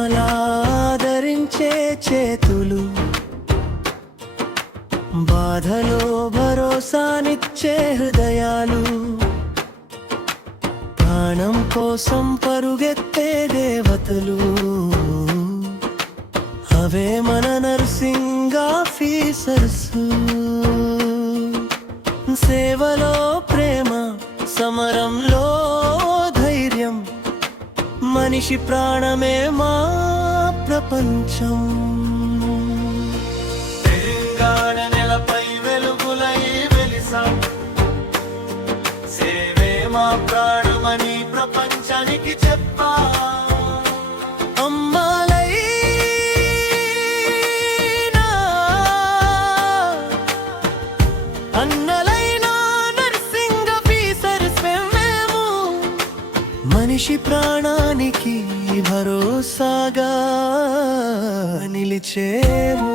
ప్రేమలాదరించే చేతులు, బాధలో భరోసానిచ్చే హృదయాలు, ప్రాణం కోసం పరుగెత్తే దేవతలు, అవే మన నర్సింగ్ ఆఫీసర్స్. సేవలో ప్రేమ, సమరంలో ధైర్యం, మనిషి ప్రాణమే మా ప్రపంచం. తెలంగాణ నెలపై వెలుగులై వెలిసాం, సేవే మా ప్రాణమని ప్రపంచానికి చెప్పా. అమ్మాలైనా అన్నలైనా నర్సింగ్ ఆఫీసర్స్ మేము, మనిషి ప్రాణానికి భరోసాగా నిలిచేము.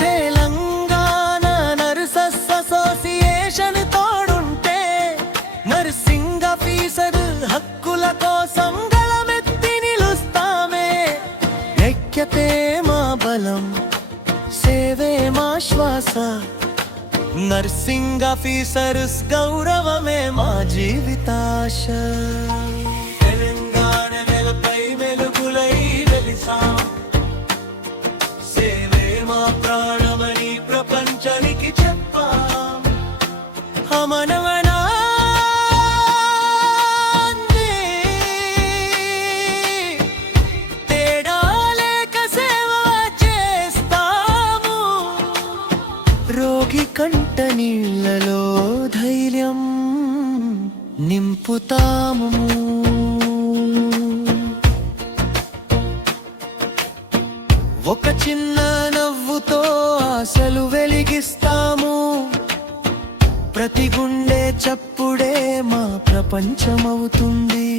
తెలంగాణ నర్సెస్ అసోసియేషన్ తోడుంటే, నర్సింగ్ ఆఫీసర్ హక్కుల కోసం గళమెత్తి నిలుస్తామే. ఐక్యతే మా బలం, సేవే మా శ్వాస, నర్సింగ్ ఆఫీసర్స్ గౌరవమే మా జీవితాశ. తెలంగాణ నెలపై వెలుగులై వెలిసాం, సేవే మా ప్రాణమని ప్రపంచానికి చెప్పాం. అమనవనాన్ని తేడా లేక సేవ చేస్తాము, రోగి కంట నీళ్ళలో ధైర్యం నింపుతాము. ఒక చిన్న నవ్వుతో ఆశలు వెలిగిస్తాము, ప్రతి గుండె చప్పుడే మా ప్రపంచమవుతుంది.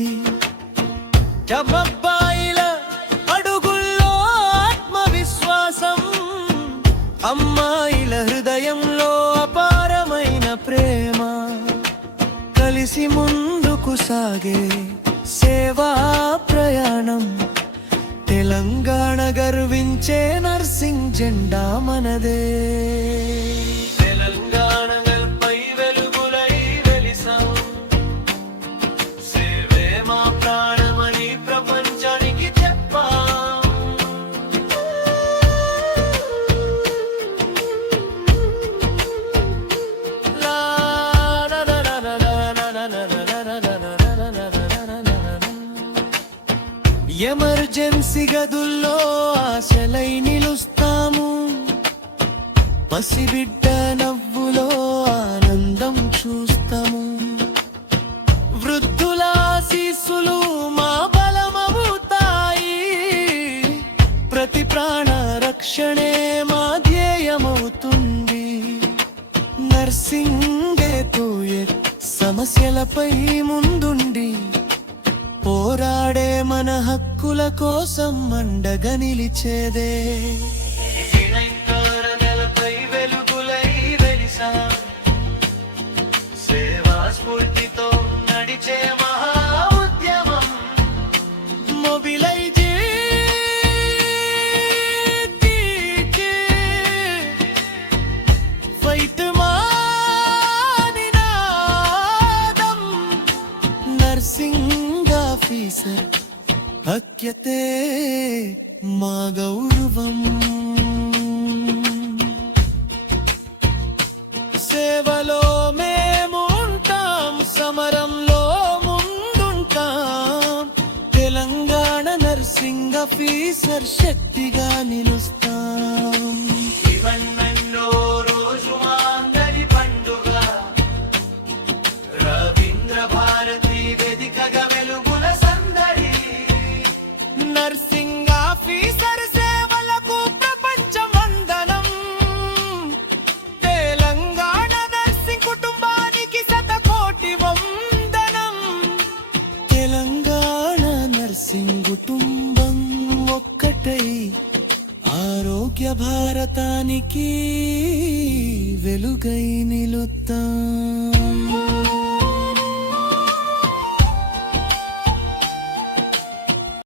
అబ్బాయిల అడుగుల్లో ఆత్మవిశ్వాసం, అమ్మాయిల హృదయంలో అపారమైన ప్రేమ, కలిసి ముందుకు సాగే సేవా ప్రయాణం. తెలంగాణ గర్వించే నర్సింగ్ జెండా మనదే. తెలంగాణ నెలపై వెలుగులై వెలిసాం, సేవే మా ప్రాణమని ప్రపంచానికి చెప్పాం. ఎమర్జెన్సీ గదుల్లో ఆశలై నిలుస్తాము, పసిబిడ్డ నవ్వులో ఆనందం చూస్తాము. వృద్ధుల ఆశీస్సులు మా బలమవుతాయి, ప్రతి ప్రాణ రక్షణే మా ధ్యేయమవుతుంది. నర్సింగే తోయే సమస్యలపై ముందుండి, పోరాడే మన హక్కుల కోసం అండగా నిలిచేదే. తెలంగాణ నెలపై వెలుగులై వెలిసాం, సేవా స్ఫూర్తితో నడిచే మహా ఉద్యమం. మొబిలైజ్ ఫైట్ మా నినాదం, నర్సింగ్ ఆఫీసర్ ఐక్యతే మా గౌరవం. సేవలో మేము ఉంటాం, సమరంలో ముందుంటాం. తెలంగాణ నర్సింగ్ ఆఫీసర్ శక్తిగా నిలుస్తాం. ఇవన్నెన్నో రోజు మా అందరి పండుగ, రవీంద్ర భారతి వేదికగా వెలుగుల సందడి. నర్సింగ్ ఆఫీసర్ సేవలకు ప్రపంచం వందనం, తెలంగాణ నర్సింగ్ కుటుంబానికి శతకోటి వందనం. తెలంగాణ నర్సింగ్ కుటుంబం ఒక్కటై ఆరోగ్య భారతానికి వెలుగై నిలుద్దాం.